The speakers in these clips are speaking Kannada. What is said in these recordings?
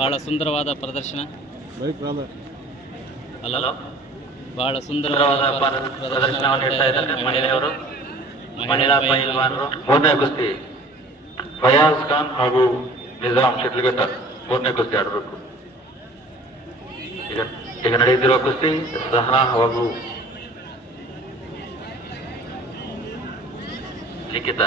ಬಹಳ ಸುಂದರವಾದ ಪ್ರದರ್ಶನ. ಅಲ್ಲ ಬಹಳ ಸುಂದರವಾದ ಪ್ರ- ಪ್ರದರ್ಶನವನ್ನು ನೀಡ್ತಾ ಇದ್ದಾರೆ ಮಹಿಳೆಯರು. ಮಹಿಳಾ ಪೈಲ್ವಾನರು. ಮೂರನೇ ಕುಸ್ತಿ. ಫಯಾಜ್ ಖಾನ್ ಹಾಗೂ ನಿಜಾಮ್ ಶಿಡ್ಲಘಟ್ಟ ಮೂರನೇ ಕುಸ್ತಿ ಆಡಬೇಕು. ಈಗ ಈಗ ನಡೆಯುತ್ತಿರುವ ಕುಸ್ತಿ ಸಹನಾ ಹಾಗೂ ಲಿಖಿತ.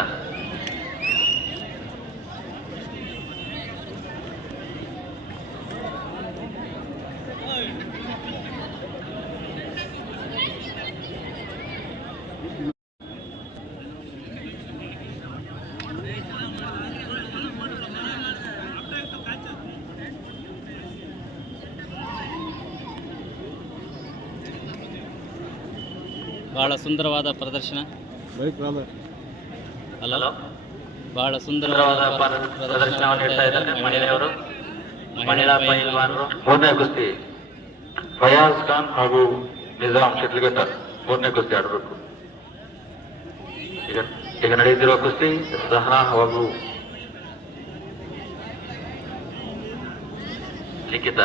ಬಹಳ ಸುಂದರವಾದ ಪ್ರದರ್ಶನ. ಹಲೋ? ಬಹಳ ಸುಂದರವಾದ ಪ್ರ- ಪ್ರದರ್ಶನವನ್ನು ನೀಡ್ತಾ ಇದ್ದಾರೆ ಮಹಿಳೆಯರು. ಮಹಿಳಾ ಪೈಲ್ವಾನರು. ಮೂರನೇ ಕುಸ್ತಿ. ಫಯಾಜ್ ಖಾನ್ ಹಾಗೂ ನಿಜಾಮ್ ಶಿಡ್ಲಘಟ್ಟ ಮೂರನೇ ಕುಸ್ತಿ ಆಡಬೇಕು. ಈಗ ಈಗ ನಡೆಯುತ್ತಿರುವ ಕುಸ್ತಿ ಸಹನಾ ಹಾಗೂ ಲಿಖಿತ.